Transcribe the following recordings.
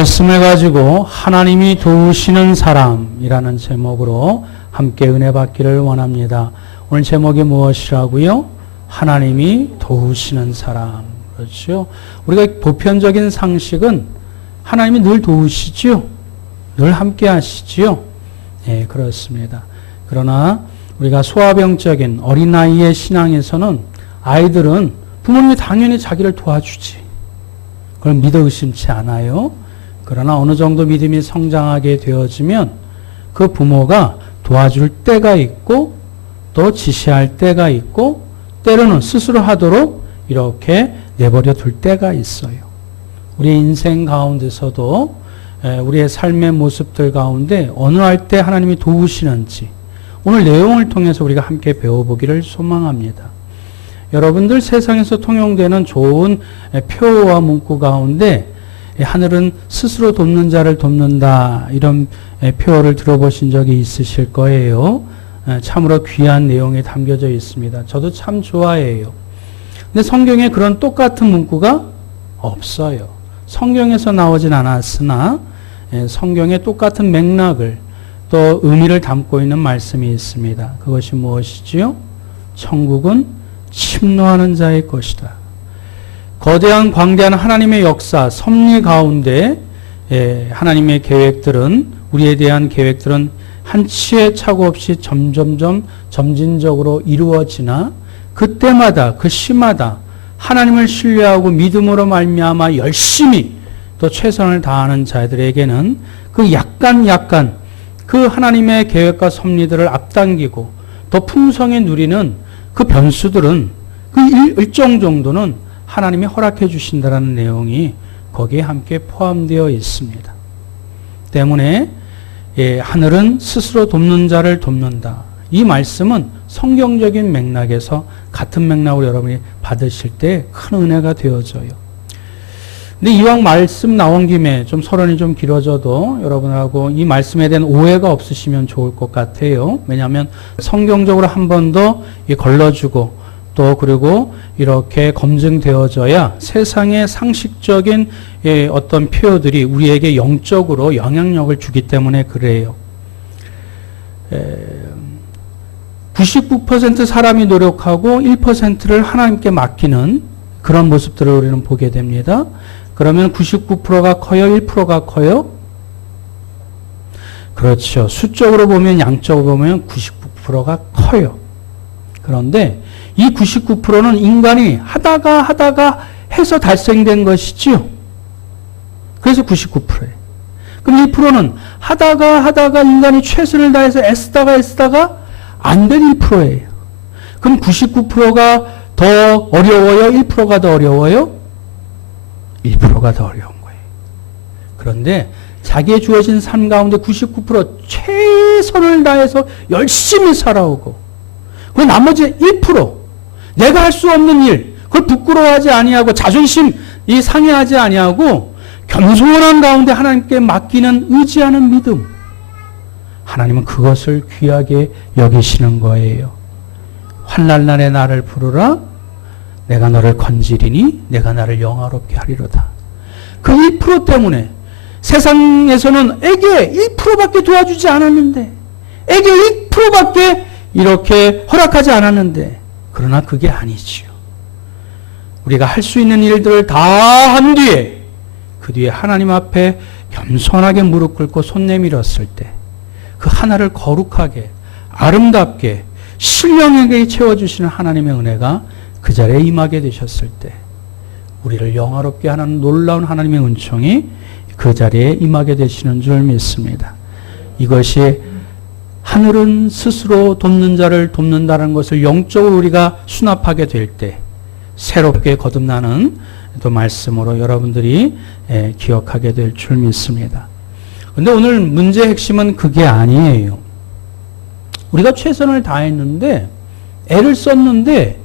말씀을 가지고 하나님이 도우시는 사람이라는 제목으로 함께 은혜 받기를 원합니다. 오늘 제목이 무엇이라고요? 하나님이 도우시는 사람. 그렇죠? 우리가 보편적인 상식은 하나님이 늘 도우시죠? 늘 함께 하시지요? 네, 그렇습니다. 그러나 우리가 소아병적인 어린아이의 신앙에서는 아이들은 부모님이 당연히 자기를 도와주지. 그걸 믿어 의심치 않아요. 그러나 어느 정도 믿음이 성장하게 되어지면 그 부모가 도와줄 때가 있고 또 지시할 때가 있고 때로는 스스로 하도록 이렇게 내버려 둘 때가 있어요. 우리의 인생 가운데서도 우리의 삶의 모습들 가운데 어느 할 때 하나님이 도우시는지 오늘 내용을 통해서 우리가 함께 배워보기를 소망합니다. 여러분들 세상에서 통용되는 좋은 표어와 문구 가운데 하늘은 스스로 돕는 자를 돕는다 이런 표어를 들어보신 적이 있으실 거예요. 참으로 귀한 내용이 담겨져 있습니다. 저도 참 좋아해요. 근데 성경에 그런 똑같은 문구가 없어요. 성경에서 나오진 않았으나 성경에 똑같은 맥락을 또 의미를 담고 있는 말씀이 있습니다. 그것이 무엇이지요? 천국은 침노하는 자의 것이다. 거대한 광대한 하나님의 역사, 섭리 가운데 하나님의 계획들은 우리에 대한 계획들은 한치의 착오 없이 점진적으로 이루어지나 그때마다 그 시마다 하나님을 신뢰하고 믿음으로 말미암아 열심히 또 최선을 다하는 자들에게는 그 약간 그 하나님의 계획과 섭리들을 앞당기고 더 풍성히 누리는 그 변수들은 그 일정 정도는 하나님이 허락해 주신다는 내용이 거기에 함께 포함되어 있습니다. 때문에 하늘은 스스로 돕는 자를 돕는다. 이 말씀은 성경적인 맥락에서 같은 맥락으로 여러분이 받으실 때 큰 은혜가 되어져요. 근데 이왕 말씀 나온 김에 좀 서론이 좀 길어져도 여러분하고 이 말씀에 대한 오해가 없으시면 좋을 것 같아요. 왜냐하면 성경적으로 한 번 더 걸러주고 또 그리고 이렇게 검증되어져야 세상의 상식적인 어떤 표현들이 우리에게 영적으로 영향력을 주기 때문에 그래요. 99% 사람이 노력하고 1%를 하나님께 맡기는 그런 모습들을 우리는 보게 됩니다. 그러면 99%가 커요? 1%가 커요? 그렇죠. 수적으로 보면 양적으로 보면 99%가 커요. 그런데 이 99%는 인간이 하다가 해서 달성된 것이지요. 그래서 99%예요. 그럼 1%는 하다가 인간이 최선을 다해서 애쓰다가 안 된 1%예요. 그럼 99%가 더 어려워요? 1%가 더 어려워요? 1%가 더 어려운 거예요. 그런데 자기의 주어진 삶 가운데 99% 최선을 다해서 열심히 살아오고 그 나머지 1% 내가 할 수 없는 일 그걸 부끄러워하지 아니하고 자존심 상해하지 아니하고 겸손한 가운데 하나님께 맡기는 의지하는 믿음 하나님은 그것을 귀하게 여기시는 거예요. 환난날에 나를 부르라 내가 너를 건지리니 내가 나를 영화롭게 하리로다. 그 1% 때문에 세상에서는 에게 1%밖에 도와주지 않았는데 에게 1%밖에 이렇게 허락하지 않았는데 그러나 그게 아니지요. 우리가 할 수 있는 일들을 다 한 뒤에 그 뒤에 하나님 앞에 겸손하게 무릎 꿇고 손 내밀었을 때 그 하나를 거룩하게 아름답게 신령하게 채워주시는 하나님의 은혜가 그 자리에 임하게 되셨을 때 우리를 영화롭게 하는 놀라운 하나님의 은총이 그 자리에 임하게 되시는 줄 믿습니다. 이것이 하늘은 스스로 돕는 자를 돕는다는 것을 영적으로 우리가 수납하게 될 때 새롭게 거듭나는 또 말씀으로 여러분들이 기억하게 될 줄 믿습니다. 그런데 오늘 문제의 핵심은 그게 아니에요. 우리가 최선을 다했는데 애를 썼는데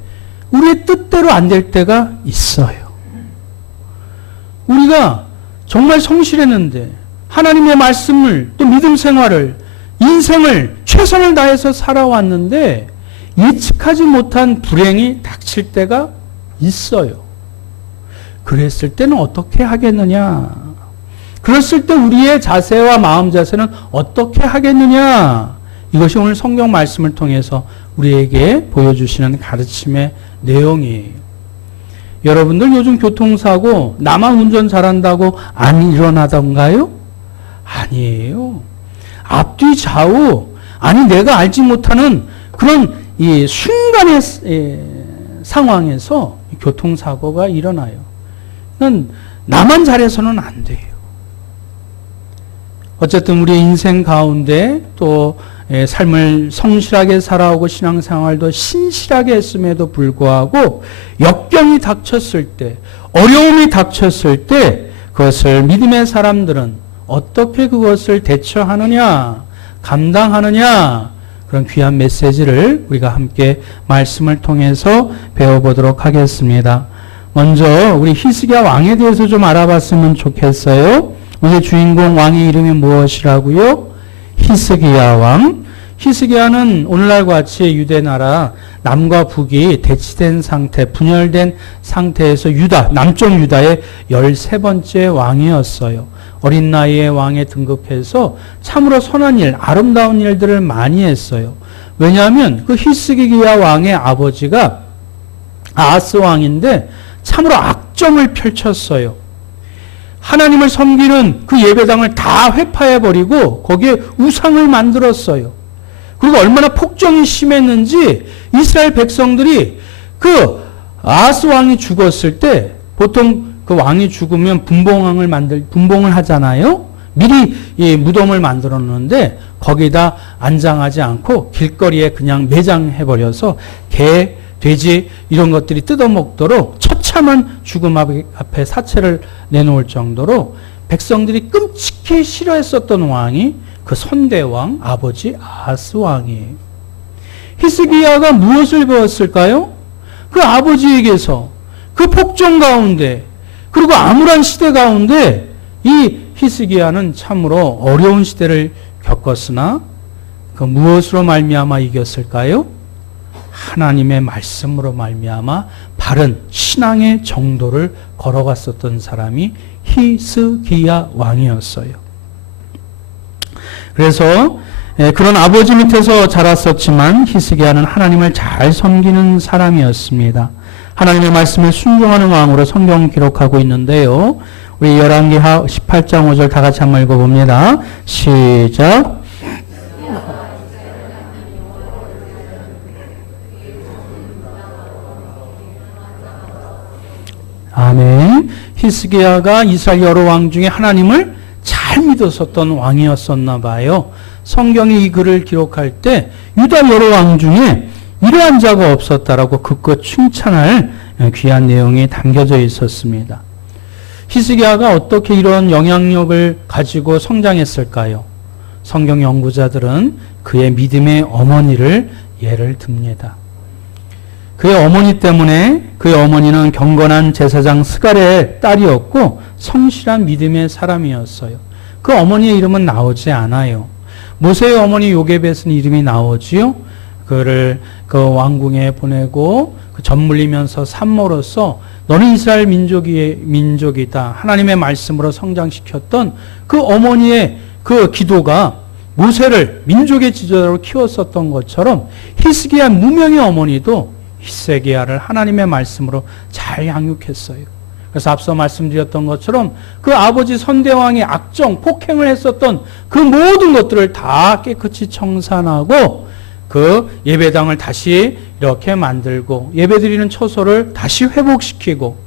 우리의 뜻대로 안 될 때가 있어요. 우리가 정말 성실했는데 하나님의 말씀을 또 믿음 생활을 인생을 최선을 다해서 살아왔는데 예측하지 못한 불행이 닥칠 때가 있어요. 그랬을 때는 어떻게 하겠느냐? 그랬을 때 우리의 자세와 마음 자세는 어떻게 하겠느냐? 이것이 오늘 성경 말씀을 통해서 우리에게 보여주시는 가르침의 내용이에요. 여러분들 요즘 교통사고 나만 운전 잘한다고 안 일어나던가요? 아니에요. 앞뒤 좌우, 아니 내가 알지 못하는 그런 이 순간의 상황에서 교통사고가 일어나요. 나만 잘해서는 안 돼요. 어쨌든 우리의 인생 가운데 또 삶을 성실하게 살아오고 신앙생활도 신실하게 했음에도 불구하고 역경이 닥쳤을 때, 어려움이 닥쳤을 때 그것을 믿음의 사람들은 어떻게 그것을 대처하느냐, 감당하느냐, 그런 귀한 메시지를 우리가 함께 말씀을 통해서 배워보도록 하겠습니다. 먼저 우리 히스기야 왕에 대해서 좀 알아봤으면 좋겠어요. 오늘 주인공 왕의 이름이 무엇이라고요? 히스기야 왕. 히스기야는 오늘날과 같이 유대 나라 남과 북이 대치된 상태, 분열된 상태에서 유다, 남쪽 유다의 13번째 왕이었어요. 어린 나이에 왕에 등극해서 참으로 선한 일, 아름다운 일들을 많이 했어요. 왜냐하면 그 히스기야 왕의 아버지가 아하스 왕인데 참으로 악정을 펼쳤어요. 하나님을 섬기는 그 예배당을 다 회파해버리고 거기에 우상을 만들었어요. 그리고 얼마나 폭정이 심했는지 이스라엘 백성들이 그 아하스 왕이 죽었을 때 보통 그 왕이 죽으면 분봉을 하잖아요. 미리 이 무덤을 만들어 놓는데 거기다 안장하지 않고 길거리에 그냥 매장해버려서 개, 돼지 이런 것들이 뜯어먹도록 처참한 죽음 앞에 사체를 내놓을 정도로 백성들이 끔찍히 싫어했었던 왕이 그 선대왕 아버지 아하스 왕이에요. 히스기야가 무엇을 배웠을까요? 그 아버지에게서 그 폭정 가운데 그리고 암울한 시대 가운데 이 히스기야는 참으로 어려운 시대를 겪었으나 그 무엇으로 말미암아 이겼을까요? 하나님의 말씀으로 말미암아 바른 신앙의 정도를 걸어갔었던 사람이 히스기야 왕이었어요. 그래서 그런 아버지 밑에서 자랐었지만 히스기야는 하나님을 잘 섬기는 사람이었습니다. 하나님의 말씀에 순종하는 왕으로 성경 기록하고 있는데요. 우리 열왕기하 18장 5절 다 같이 한번 읽어봅니다. 시작. 아멘. 히스기야가 이스라엘 여러 왕 중에 하나님을 잘 믿었었던 왕이었었나 봐요. 성경이 이 글을 기록할 때 유다 여러 왕 중에 이러한 자가 없었다라고 그껏 칭찬할 귀한 내용이 담겨져 있었습니다. 히스기야가 어떻게 이런 영향력을 가지고 성장했을까요? 성경 연구자들은 그의 믿음의 어머니를 예를 듭니다. 그의 어머니 때문에 그의 어머니는 경건한 제사장 스갈의 딸이었고 성실한 믿음의 사람이었어요. 그 어머니의 이름은 나오지 않아요. 모세의 어머니 요게벳은 이름이 나오지요. 그를 그 왕궁에 보내고 그 젖물리면서 산모로서 너는 이스라엘 민족이다. 하나님의 말씀으로 성장시켰던 그 어머니의 그 기도가 모세를 민족의 지도자로 키웠었던 것처럼 히스기야 무명의 어머니도 히스기야를 하나님의 말씀으로 잘 양육했어요. 그래서 앞서 말씀드렸던 것처럼 그 아버지 선대왕의 악정, 폭행을 했었던 그 모든 것들을 다 깨끗이 청산하고 그 예배당을 다시 이렇게 만들고 예배드리는 처소를 다시 회복시키고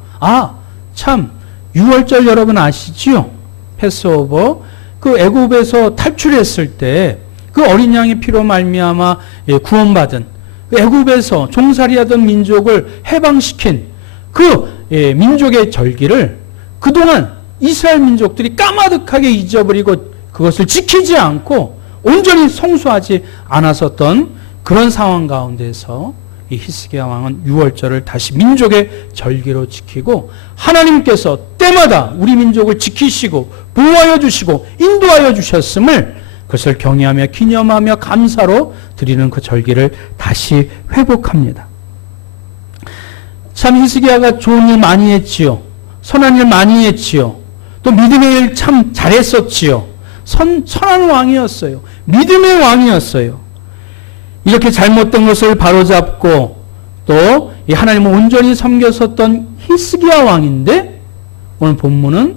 참 유월절 여러분 아시지요? 패스오버 그 애굽에서 탈출했을 때 그 어린 양의 피로 말미암아 구원받은 애굽에서 종살이하던 민족을 해방시킨 그 민족의 절기를 그동안 이스라엘 민족들이 까마득하게 잊어버리고 그것을 지키지 않고 온전히 성수하지 않았었던 그런 상황 가운데서 이 히스기야 왕은 유월절을 다시 민족의 절기로 지키고 하나님께서 때마다 우리 민족을 지키시고 보호하여 주시고 인도하여 주셨음을 그것을 경외하며 기념하며 감사로 드리는 그 절기를 다시 회복합니다. 참 히스기야가 좋은 일 많이 했지요. 선한 일 많이 했지요. 또 또 믿음의 일 참 잘했었지요. 선한 왕이었어요. 믿음의 왕이었어요. 이렇게 잘못된 것을 바로잡고 또 이 하나님을 온전히 섬겼었던 히스기야 왕인데 오늘 본문은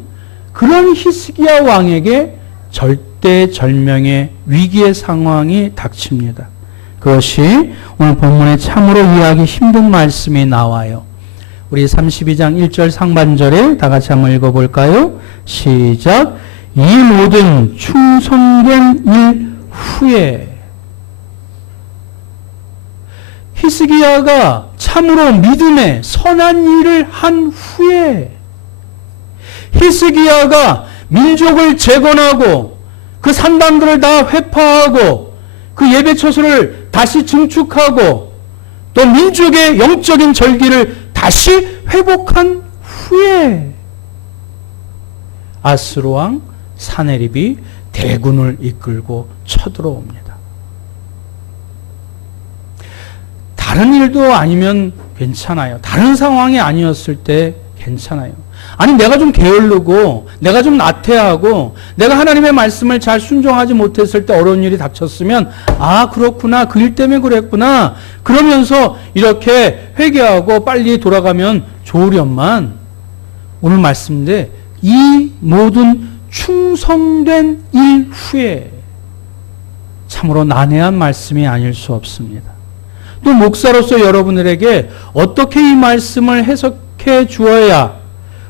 그런 히스기야 왕에게 절대절명의 위기의 상황이 닥칩니다. 그것이 오늘 본문에 참으로 이해하기 힘든 말씀이 나와요. 우리 32장 1절 상반절에 다 같이 한번 읽어볼까요? 시작. 이 모든 충성된 일 후에 히스기야가 참으로 믿음의 선한 일을 한 후에 히스기야가 민족을 재건하고 그 산당들을 다 회파하고 그 예배 처소를 다시 증축하고 또 민족의 영적인 절기를 다시 회복한 후에 아스로 왕 사네립이 대군을 이끌고 쳐들어옵니다. 다른 일도 아니면 괜찮아요. 다른 상황이 아니었을 때 괜찮아요. 아니 내가 좀 게을르고 내가 좀 나태하고 내가 하나님의 말씀을 잘 순종하지 못했을 때 어려운 일이 닥쳤으면 아 그렇구나 그 일 때문에 그랬구나 그러면서 이렇게 회개하고 빨리 돌아가면 좋으련만 오늘 말씀인데 이 모든 충성된 일 후에 참으로 난해한 말씀이 아닐 수 없습니다. 또 목사로서 여러분들에게 어떻게 이 말씀을 해석해 주어야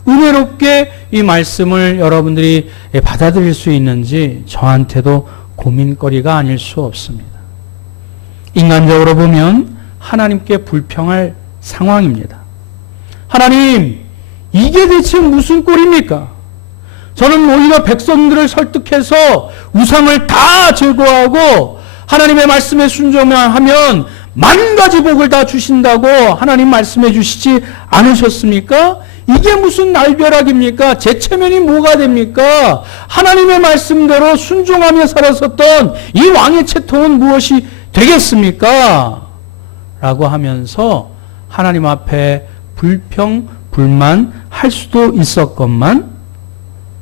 은혜롭게 이 말씀을 여러분들이 받아들일 수 있는지 저한테도 고민거리가 아닐 수 없습니다. 인간적으로 보면 하나님께 불평할 상황입니다. 하나님, 이게 대체 무슨 꼴입니까? 저는 오히려 백성들을 설득해서 우상을 다 제거하고 하나님의 말씀에 순종만 하면 만 가지 복을 다 주신다고 하나님 말씀해 주시지 않으셨습니까? 이게 무슨 날벼락입니까? 제 체면이 뭐가 됩니까? 하나님의 말씀대로 순종하며 살았었던 이 왕의 채통은 무엇이 되겠습니까? 라고 하면서 하나님 앞에 불평, 불만할 수도 있었건만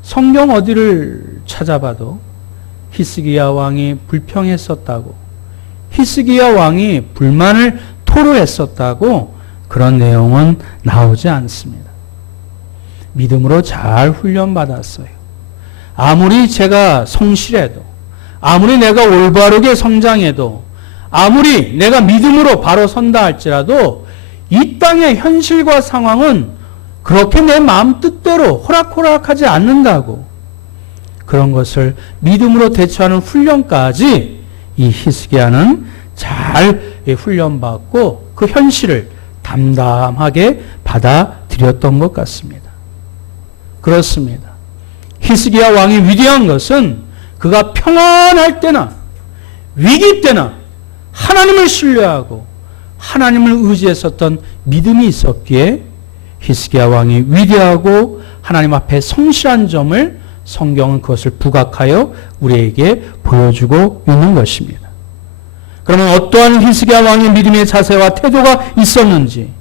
성경 어디를 찾아봐도 히스기야 왕이 불평했었다고 히스기야 왕이 불만을 토로했었다고 그런 내용은 나오지 않습니다. 믿음으로 잘 훈련받았어요. 아무리 제가 성실해도 아무리 내가 올바르게 성장해도 아무리 내가 믿음으로 바로 선다 할지라도 이 땅의 현실과 상황은 그렇게 내 마음 뜻대로 호락호락하지 않는다고 그런 것을 믿음으로 대처하는 훈련까지 이 히스기야는 잘 훈련받고 그 현실을 담담하게 받아들였던 것 같습니다. 그렇습니다. 히스기야 왕이 위대한 것은 그가 평안할 때나 위기 때나 하나님을 신뢰하고 하나님을 의지했었던 믿음이 있었기에 히스기야 왕이 위대하고 하나님 앞에 성실한 점을 성경은 그것을 부각하여 우리에게 보여주고 있는 것입니다. 그러면 어떠한 히스기야 왕의 믿음의 자세와 태도가 있었는지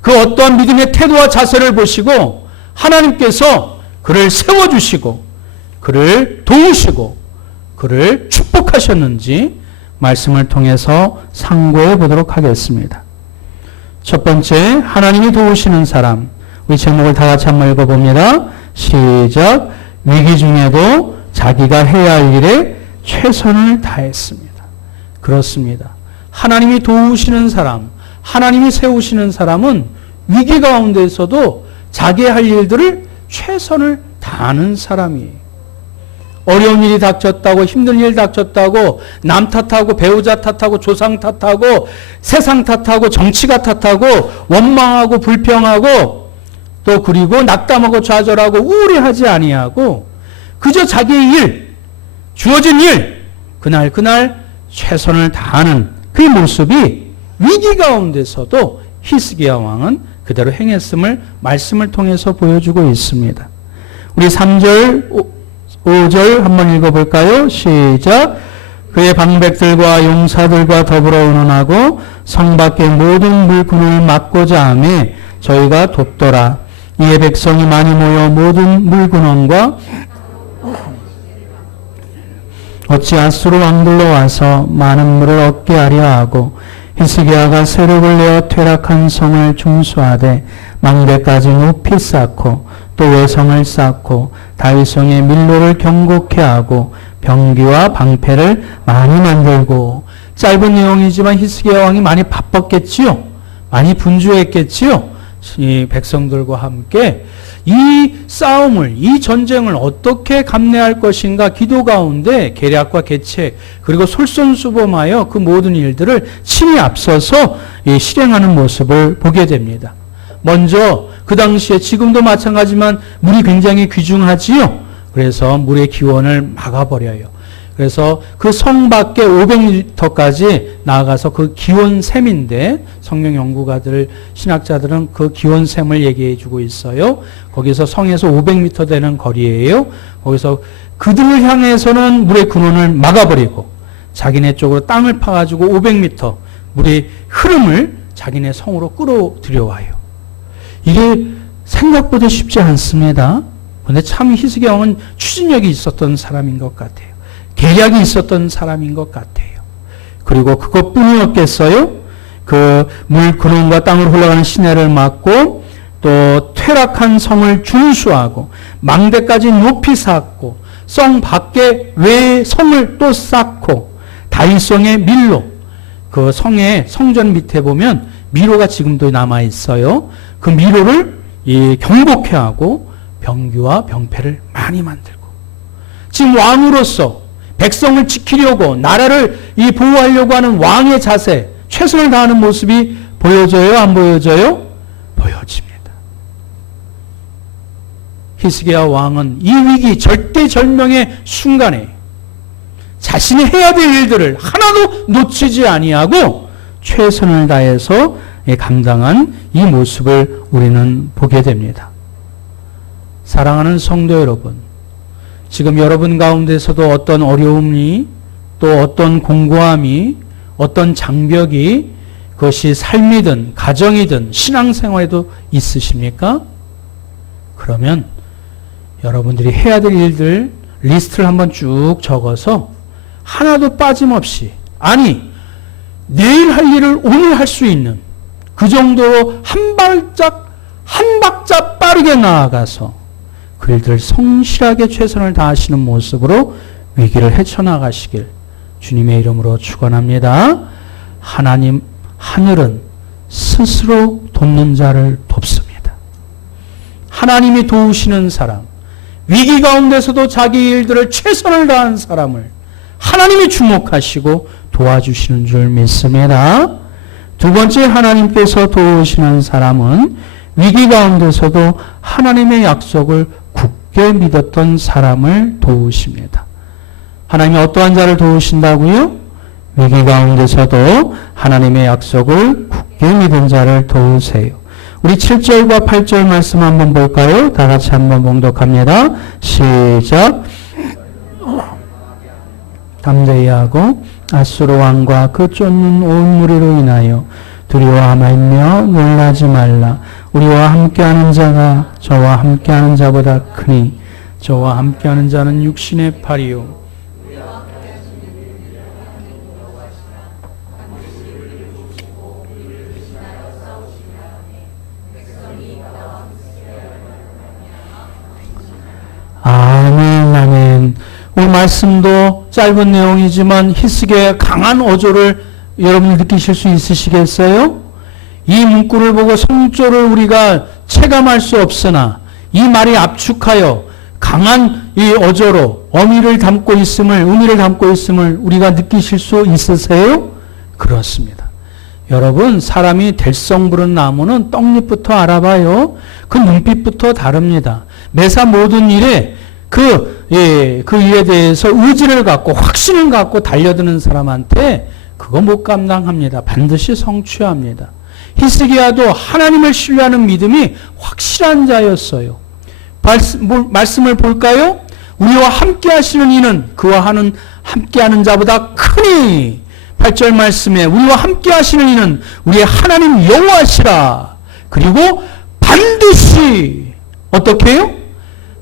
그 어떠한 믿음의 태도와 자세를 보시고 하나님께서 그를 세워주시고 그를 도우시고 그를 축복하셨는지 말씀을 통해서 상고해 보도록 하겠습니다. 첫 번째, 하나님이 도우시는 사람. 우리 제목을 다 같이 한번 읽어봅니다. 시작. 위기 중에도 자기가 해야 할 일에 최선을 다했습니다. 그렇습니다. 하나님이 도우시는 사람, 하나님이 세우시는 사람은 위기 가운데서도 자기 할 일들을 최선을 다하는 사람이에요. 어려운 일이 닥쳤다고 힘든 일 닥쳤다고 남 탓하고 배우자 탓하고 조상 탓하고 세상 탓하고 정치가 탓하고 원망하고 불평하고 또 그리고 낙담하고 좌절하고 우울해하지 아니하고 그저 자기의 일 주어진 일 그날 최선을 다하는 그 모습이 위기 가운데서도 히스기야 왕은 그대로 행했음을 말씀을 통해서 보여주고 있습니다. 우리 3절 5절 한번 읽어볼까요? 시작. 그의 방백들과 용사들과 더불어 운운하고 성 밖의 모든 물군을 막고자 하며 저희가 돕더라. 이에 백성이 많이 모여 모든 물근원과 어찌 앗수르 왕들로 와서 많은 물을 얻게 하려 하고 히스기야가 세력을 내어 퇴락한 성을 중수하되 망대까지 높이 쌓고 또 외성을 쌓고 다윗성의 밀로를 경고케 하고 병기와 방패를 많이 만들고. 짧은 내용이지만 히스기야 왕이 많이 바빴겠지요. 많이 분주했겠지요. 이 백성들과 함께 이 싸움을, 이 전쟁을 어떻게 감내할 것인가 기도 가운데 계략과 계책 그리고 솔선수범하여 그 모든 일들을 친히 앞서서 실행하는 모습을 보게 됩니다. 먼저 그 당시에 지금도 마찬가지지만 물이 굉장히 귀중하지요. 그래서 물의 기원을 막아버려요. 그래서 그 성 밖에 500m까지 나아가서 그 기원샘인데 성경 연구가들, 신학자들은 그 기원샘을 얘기해 주고 있어요. 거기서 성에서 500m 되는 거리예요. 거기서 그들을 향해서는 물의 근원을 막아버리고 자기네 쪽으로 땅을 파가지고 500m 물의 흐름을 자기네 성으로 끌어들여와요. 이게 생각보다 쉽지 않습니다. 그런데 참 히스기야 왕은 추진력이 있었던 사람인 것 같아요. 계략이 있었던 사람인 것 같아요. 그리고 그것뿐이었겠어요? 그 물 근원과 땅으로 흘러가는 시내를 막고 또 퇴락한 성을 준수하고 망대까지 높이 쌓고 성 밖에 외 성을 또 쌓고 다윗성의 밀로, 그 성의 성전 밑에 보면 미로가 지금도 남아 있어요. 그 미로를 경복해 하고 병기와 병패를 많이 만들고 지금 왕으로서 백성을 지키려고 나라를 보호하려고 하는 왕의 자세, 최선을 다하는 모습이 보여져요? 안 보여져요? 보여집니다. 히스기야 왕은 이 위기 절대절명의 순간에 자신이 해야 될 일들을 하나도 놓치지 아니하고 최선을 다해서 감당한 이 모습을 우리는 보게 됩니다. 사랑하는 성도 여러분, 지금 여러분 가운데서도 어떤 어려움이 또 어떤 공고함이 어떤 장벽이 그것이 삶이든 가정이든 신앙생활에도 있으십니까? 그러면 여러분들이 해야 될 일들 리스트를 한번 쭉 적어서 하나도 빠짐없이, 아니 내일 할 일을 오늘 할 수 있는 그 정도로 한 박자 빠르게 나아가서 그 일들을 성실하게 최선을 다하시는 모습으로 위기를 헤쳐나가시길 주님의 이름으로 축원합니다. 하나님, 하늘은 스스로 돕는 자를 돕습니다. 하나님이 도우시는 사람, 위기 가운데서도 자기 일들을 최선을 다한 사람을 하나님이 주목하시고 도와주시는 줄 믿습니다. 두 번째, 하나님께서 도우시는 사람은 위기 가운데서도 하나님의 약속을 굳게 믿었던 사람을 도우십니다. 하나님이 어떠한 자를 도우신다고요? 위기 가운데서도 하나님의 약속을 굳게 믿은 자를 도우세요. 우리 7절과 8절 말씀 한번 볼까요? 다 같이 한번 봉독합니다. 시작. 담대히 하고 앗수르 왕과 그 쫓는 온 무리로 인하여 두려워하며 놀라지 말라. 우리와 함께하는 자가 저와 함께하는 자보다 크니 저와 함께하는 자는 육신의 팔이요 아멘, 아멘. 오늘 말씀도 짧은 내용이지만 히스기야의 강한 어조를 여러분이 느끼실 수 있으시겠어요? 이 문구를 보고 성조를 우리가 체감할 수 없으나 이 말이 압축하여 강한 이 어조로 의미를 담고 있음을 우리가 느끼실 수 있으세요? 그렇습니다. 여러분, 사람이 될성 부른 나무는 떡잎부터 알아봐요. 그 눈빛부터 다릅니다. 매사 모든 일에 그 일에 대해서 의지를 갖고 확신을 갖고 달려드는 사람한테 그거 못 감당합니다. 반드시 성취합니다. 히스기야도 하나님을 신뢰하는 믿음이 확실한 자였어요. 말씀을 볼까요? 우리와 함께 하시는 이는 그와 함께하는 자보다 크니. 8절 말씀에 우리와 함께 하시는 이는 우리의 하나님 여호와시라. 그리고 반드시 어떻게 해요?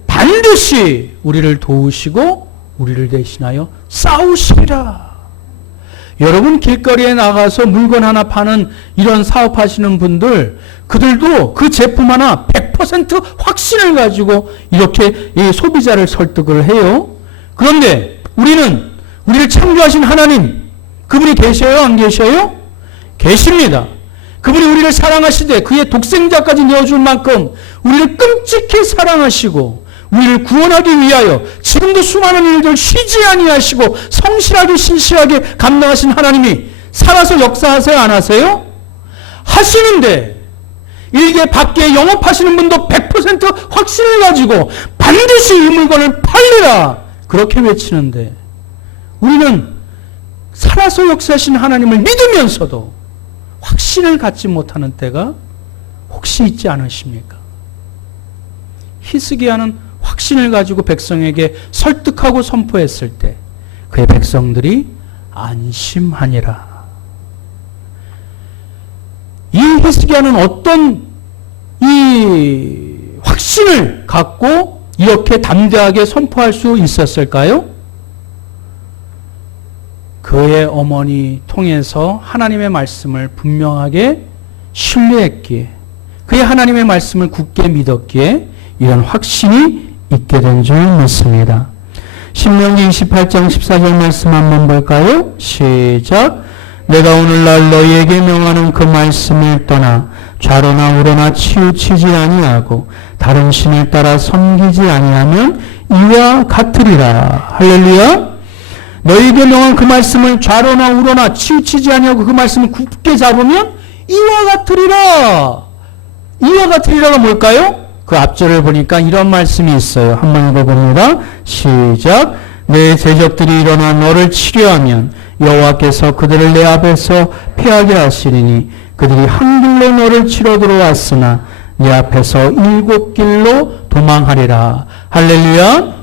반드시 우리를 도우시고 우리를 대신하여 싸우시리라. 여러분 길거리에 나가서 물건 하나 파는 이런 사업하시는 분들, 그들도 그 제품 하나 100% 확신을 가지고 이렇게 이 소비자를 설득을 해요. 그런데 우리를 창조하신 하나님, 그분이 계셔요? 안 계셔요? 계십니다. 그분이 우리를 사랑하시되 그의 독생자까지 내어줄 만큼 우리를 끔찍히 사랑하시고 우리를 구원하기 위하여 지금도 수많은 일들 쉬지 아니하시고 성실하게 신실하게 감당하신 하나님이 살아서 역사하세요? 안 하세요? 하시는데 일개 밖에 영업하시는 분도 100% 확신을 가지고 반드시 이 물건을 팔리라 그렇게 외치는데 우리는 살아서 역사하신 하나님을 믿으면서도 확신을 갖지 못하는 때가 혹시 있지 않으십니까? 히스기야는 확신을 가지고 백성에게 설득하고 선포했을 때 그의 백성들이 안심하니라. 이 히스기야는 어떤 이 확신을 갖고 이렇게 담대하게 선포할 수 있었을까요? 그의 어머니 통해서 하나님의 말씀을 분명하게 신뢰했기에 그의 하나님의 말씀을 굳게 믿었기에 이런 확신이 있게 된 줄 믿습니다. 신명기 28장 14절 말씀 한번 볼까요? 시작. 내가 오늘날 너희에게 명하는 그 말씀을 떠나 좌로나 우로나 치우치지 아니하고 다른 신을 따라 섬기지 아니하면 이와 같으리라. 할렐루야. 너희에게 명한 그 말씀을 좌로나 우로나 치우치지 아니하고 그 말씀을 굳게 잡으면 이와 같으리라. 이와 같으리라가 뭘까요? 그 앞절을 보니까 이런 말씀이 있어요. 한번 읽어봅니다. 시작. 내 제적들이 일어나 너를 치려하면 여호와께서 그들을 내 앞에서 패하게 하시리니 그들이 한 길로 너를 치러 들어왔으나 네 앞에서 7길로 도망하리라. 할렐루야.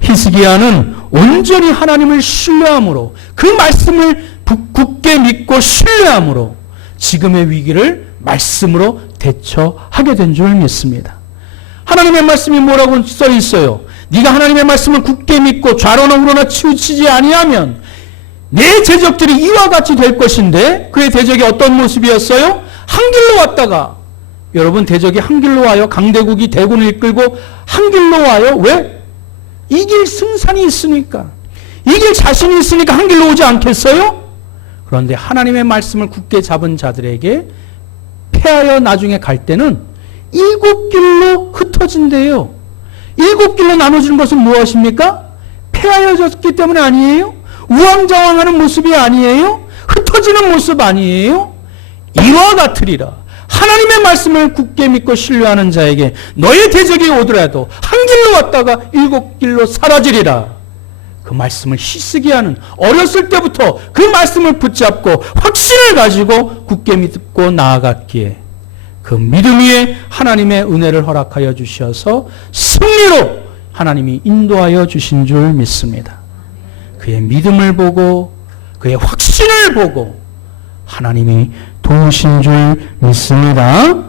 히스기야는 온전히 하나님을 신뢰함으로 그 말씀을 굳게 믿고 신뢰함으로 지금의 위기를 말씀으로 대처하게 된 줄 믿습니다. 하나님의 말씀이 뭐라고 써 있어요? 네가 하나님의 말씀을 굳게 믿고 좌로나 우로나 치우치지 아니하면 내 대적들이 이와 같이 될 것인데 그의 대적이 어떤 모습이었어요? 한 길로 왔다가 여러분 대적이 한 길로 와요. 강대국이 대군을 이끌고 한 길로 와요. 왜? 이길 승산이 있으니까. 이길 자신이 있으니까 한 길로 오지 않겠어요? 그런데 하나님의 말씀을 굳게 잡은 자들에게 패하여 나중에 갈 때는 7길로 흩어진대요. 7길로 나눠지는 것은 무엇입니까? 패하여졌기 때문에 아니에요? 우왕좌왕하는 모습이 아니에요? 흩어지는 모습 아니에요? 이와 같으리라. 하나님의 말씀을 굳게 믿고 신뢰하는 자에게 너의 대적이 오더라도 한 길로 왔다가 7길로 사라지리라. 그 말씀을 히스기야는 어렸을 때부터 그 말씀을 붙잡고 확신을 가지고 굳게 믿고 나아갔기에 그 믿음 위에 하나님의 은혜를 허락하여 주셔서 승리로 하나님이 인도하여 주신 줄 믿습니다. 그의 믿음을 보고 그의 확신을 보고 하나님이 도우신 줄 믿습니다.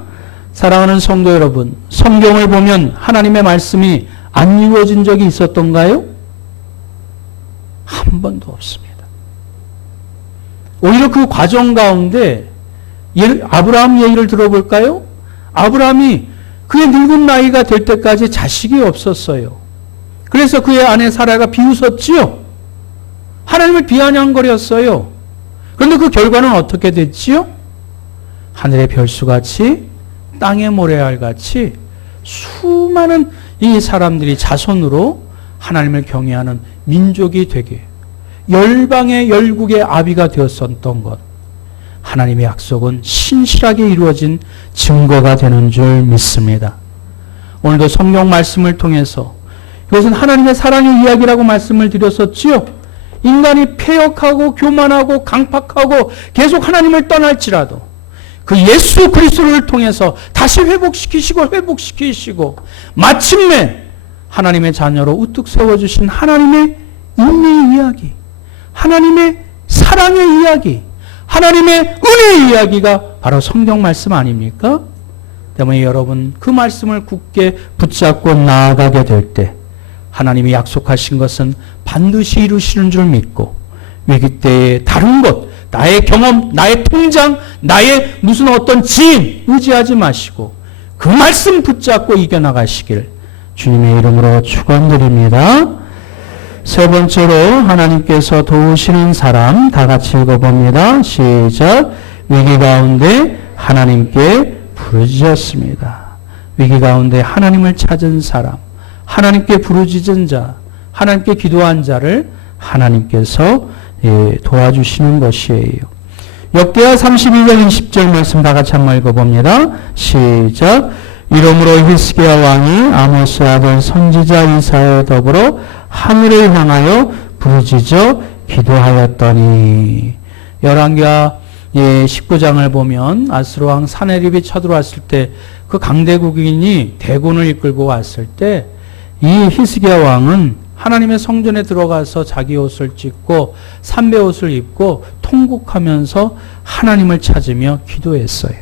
사랑하는 성도 여러분, 성경을 보면 하나님의 말씀이 안 이루어진 적이 있었던가요? 한 번도 없습니다. 오히려 그 과정 가운데 아브라함 얘기를 들어볼까요? 아브라함이 그의 늙은 나이가 될 때까지 자식이 없었어요. 그래서 그의 아내 사라가 비웃었지요. 하나님을 비아냥거렸어요. 그런데 그 결과는 어떻게 됐지요? 하늘의 별수같이 땅의 모래알같이 수많은 이 사람들이 자손으로 하나님을 경외하는 민족이 되게 열방의 열국의 아비가 되었었던 것. 하나님의 약속은 신실하게 이루어진 증거가 되는 줄 믿습니다. 오늘도 성경 말씀을 통해서 이것은 하나님의 사랑의 이야기라고 말씀을 드렸었지요. 인간이 패역하고 교만하고 강팍하고 계속 하나님을 떠날지라도 그 예수 그리스도를 통해서 다시 회복시키시고 마침내 하나님의 자녀로 우뚝 세워주신 하나님의 인내의 이야기, 하나님의 사랑의 이야기, 하나님의 은혜의 이야기가 바로 성경 말씀 아닙니까? 때문에 여러분 그 말씀을 굳게 붙잡고 나아가게 될 때 하나님이 약속하신 것은 반드시 이루시는 줄 믿고 위기 때에 다른 것, 나의 경험, 나의 통장, 나의 무슨 어떤 지인 의지하지 마시고 그 말씀 붙잡고 이겨나가시길 주님의 이름으로 축원드립니다. 세 번째로 하나님께서 도우시는 사람 다 같이 읽어봅니다. 시작. 위기 가운데 하나님께 부르짖었습니다. 위기 가운데 하나님을 찾은 사람, 하나님께 부르짖은 자, 하나님께 기도한 자를 하나님께서 도와주시는 것이에요. 역대하 32장 20절 말씀 다 같이 한번 읽어봅니다. 시작. 이러므로 히스기야 왕이 아모스 아들 선지자 이사야와 더불어 하늘을 향하여 부르짖어 기도하였더니 열왕기하 19장을 보면 아스로 왕 사네립이 쳐들어왔을 때 그 강대국인이 대군을 이끌고 왔을 때 이 히스기야 왕은 하나님의 성전에 들어가서 자기 옷을 찢고 삼배 옷을 입고 통곡하면서 하나님을 찾으며 기도했어요.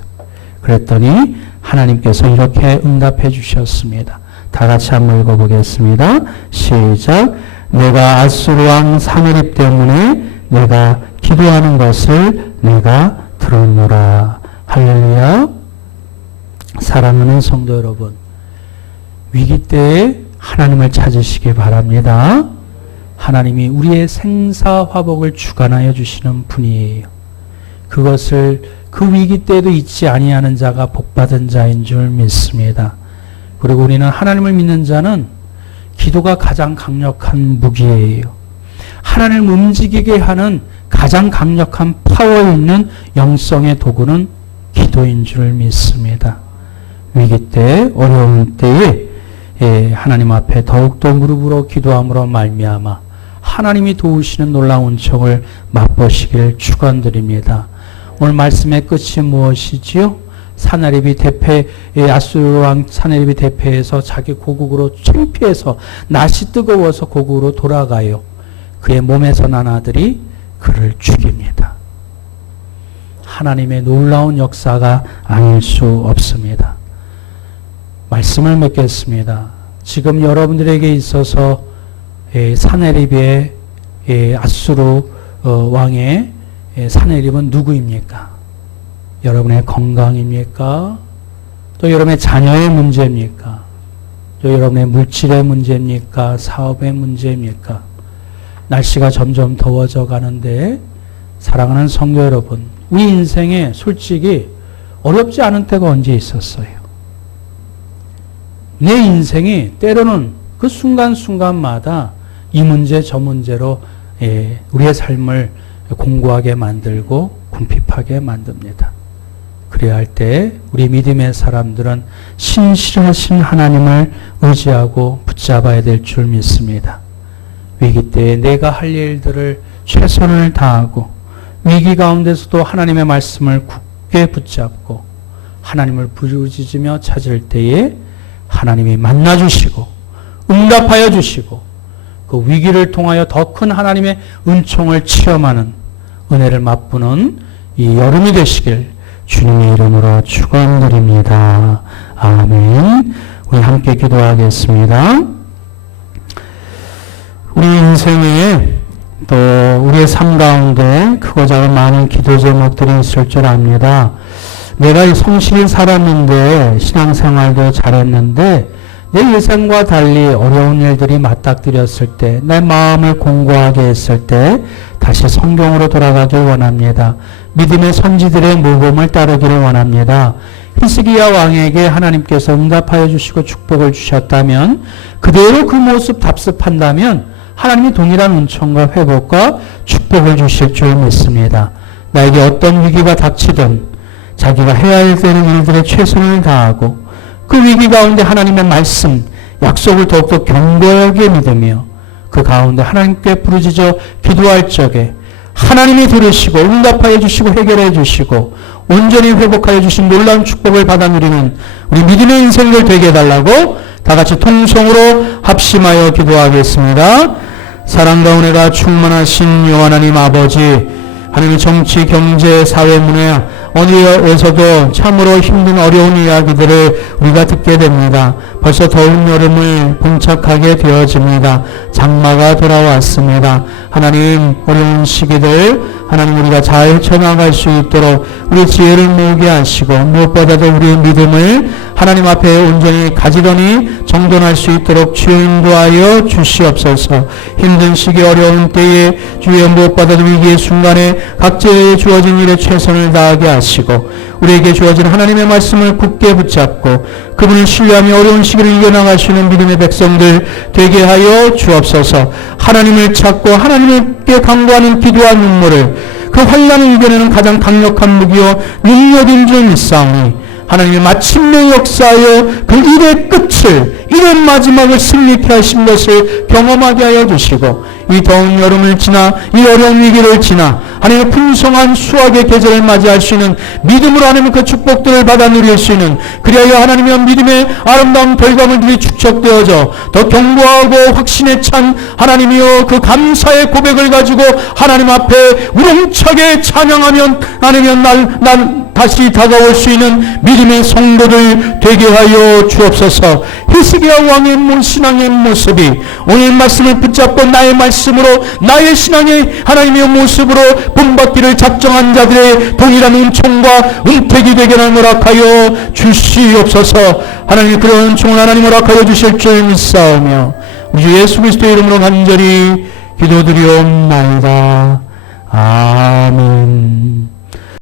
그랬더니 하나님께서 이렇게 응답해 주셨습니다. 다 같이 한번 읽어보겠습니다. 시작. 내가 아수르 왕 사네립 때문에 내가 기도하는 것을 내가 들었노라. 할렐루야. 사랑하는 성도 여러분, 위기 때에 하나님을 찾으시기 바랍니다. 하나님이 우리의 생사화복을 주관하여 주시는 분이에요. 그것을 그 위기 때에도 잊지 아니하는 자가 복받은 자인 줄 믿습니다. 그리고 우리는 하나님을 믿는 자는 기도가 가장 강력한 무기예요. 하나님을 움직이게 하는 가장 강력한 파워 있는 영성의 도구는 기도인 줄 믿습니다. 위기 때, 어려운 때에 하나님 앞에 더욱더 무릎으로 기도함으로 말미암아 하나님이 도우시는 놀라운 은총을 맛보시길 축원드립니다. 오늘 말씀의 끝이 무엇이지요? 사네립이 대패, 아수르 왕 사네립이 대패해서 자기 고국으로 창피해서 낯이 뜨거워서 고국으로 돌아가요. 그의 몸에서 난 아들이 그를 죽입니다. 하나님의 놀라운 역사가 아닐 수 없습니다. 말씀을 맺겠습니다. 지금 여러분들에게 있어서 사네립의 아수르 왕의 사네립은 누구입니까? 여러분의 건강입니까? 또 여러분의 자녀의 문제입니까? 또 여러분의 물질의 문제입니까? 사업의 문제입니까? 날씨가 점점 더워져 가는데 사랑하는 성도 여러분, 우리 인생에 솔직히 어렵지 않은 때가 언제 있었어요? 내 인생이 때로는 그 순간순간마다 이 문제 저 문제로 우리의 삶을 공고하게 만들고 궁핍하게 만듭니다. 그래야 할 때 우리 믿음의 사람들은 신실하신 하나님을 의지하고 붙잡아야 될 줄 믿습니다. 위기 때에 내가 할 일들을 최선을 다하고 위기 가운데서도 하나님의 말씀을 굳게 붙잡고 하나님을 부르짖으며 찾을 때에 하나님이 만나주시고 응답하여 주시고 그 위기를 통하여 더 큰 하나님의 은총을 체험하는 은혜를 맛보는 이 여름이 되시길 주님의 이름으로 축원드립니다. 아멘. 우리 함께 기도하겠습니다. 우리 인생에 또 우리의 삶 가운데 크고 작은 많은 기도 제목들이 있을 줄 압니다. 내가 성실한 사람인데 신앙생활도 잘했는데 내 예상과 달리 어려운 일들이 맞닥뜨렸을 때 내 마음을 공고하게 했을 때 다시 성경으로 돌아가길 원합니다. 믿음의 선지들의 모범을 따르기를 원합니다. 히스기야 왕에게 하나님께서 응답하여 주시고 축복을 주셨다면 그대로 그 모습 답습한다면 하나님이 동일한 은총과 회복과 축복을 주실 줄 믿습니다. 나에게 어떤 위기가 닥치든 자기가 해야 되는 일들에 최선을 다하고 그 위기 가운데 하나님의 말씀, 약속을 더욱더 견고하게 믿으며 그 가운데 하나님께 부르짖어 기도할 적에 하나님이 들으시고 응답하여 주시고 해결해 주시고 온전히 회복하여 주신 놀라운 축복을 받아 누리는 우리 믿음의 인생을 되게 해달라고 다 같이 통성으로 합심하여 기도하겠습니다. 사랑과 은혜가 충만하신 여호와 하나님 아버지, 하나님의 정치, 경제, 사회, 문화 오늘에서도 참으로 힘든 어려운 이야기들을 우리가 듣게 됩니다. 벌써 더운 여름을 봉착하게 되어집니다. 장마가 돌아왔습니다. 하나님, 어려운 시기들 하나님 우리가 잘 헤쳐나갈 수 있도록 우리 지혜를 모으게 하시고, 무엇보다도 우리의 믿음을 하나님 앞에 온전히 가지런히 정돈할 수 있도록 주여 인도하여 주시옵소서. 힘든 시기 어려운 때에 주여 무엇보다도 위기의 순간에 각자의 주어진 일에 최선을 다하게 하시고, 우리에게 주어진 하나님의 말씀을 굳게 붙잡고 그분을 신뢰하며 어려운 시기를 이겨나갈 수 있는 믿음의 백성들 되게 하여 주옵소서. 하나님을 찾고 하나님께 간구하는 기도와 눈물을, 그 환난을 이겨내는 가장 강력한 무기요 능력인 줄 믿사오니 하나님이 마침내 역사하여 그 일의 끝을, 일의 마지막을 승리케 하신 것을 경험하게 하여 주시고, 이 더운 여름을 지나 이 어려운 위기를 지나 하나님의 풍성한 수확의 계절을 맞이할 수 있는 믿음으로 하나님의 그 축복들을 받아 누릴 수 있는, 그리하여 하나님의 믿음의 아름다운 결과물들이 축적되어져 더 견고하고 확신에 찬 하나님이여 그 감사의 고백을 가지고 하나님 앞에 우렁차게 찬양하면 하나님 날 다시 다가올 수 있는 믿음의 성도들 되게 하여 주옵소서. 히스기야 왕의 신앙의 모습이 오늘 말씀을 붙잡고 나의 말씀으로, 나의 신앙의 하나님의 모습으로 본받기를 작정한 자들의 동일한 은총과 은택이 되게 허락하여 주시옵소서. 하나님, 그런 은총을 하나님 허락하여 주실 줄 믿사오며 우리 주 예수 그리스도의 이름으로 간절히 기도드리옵나이다. 아멘.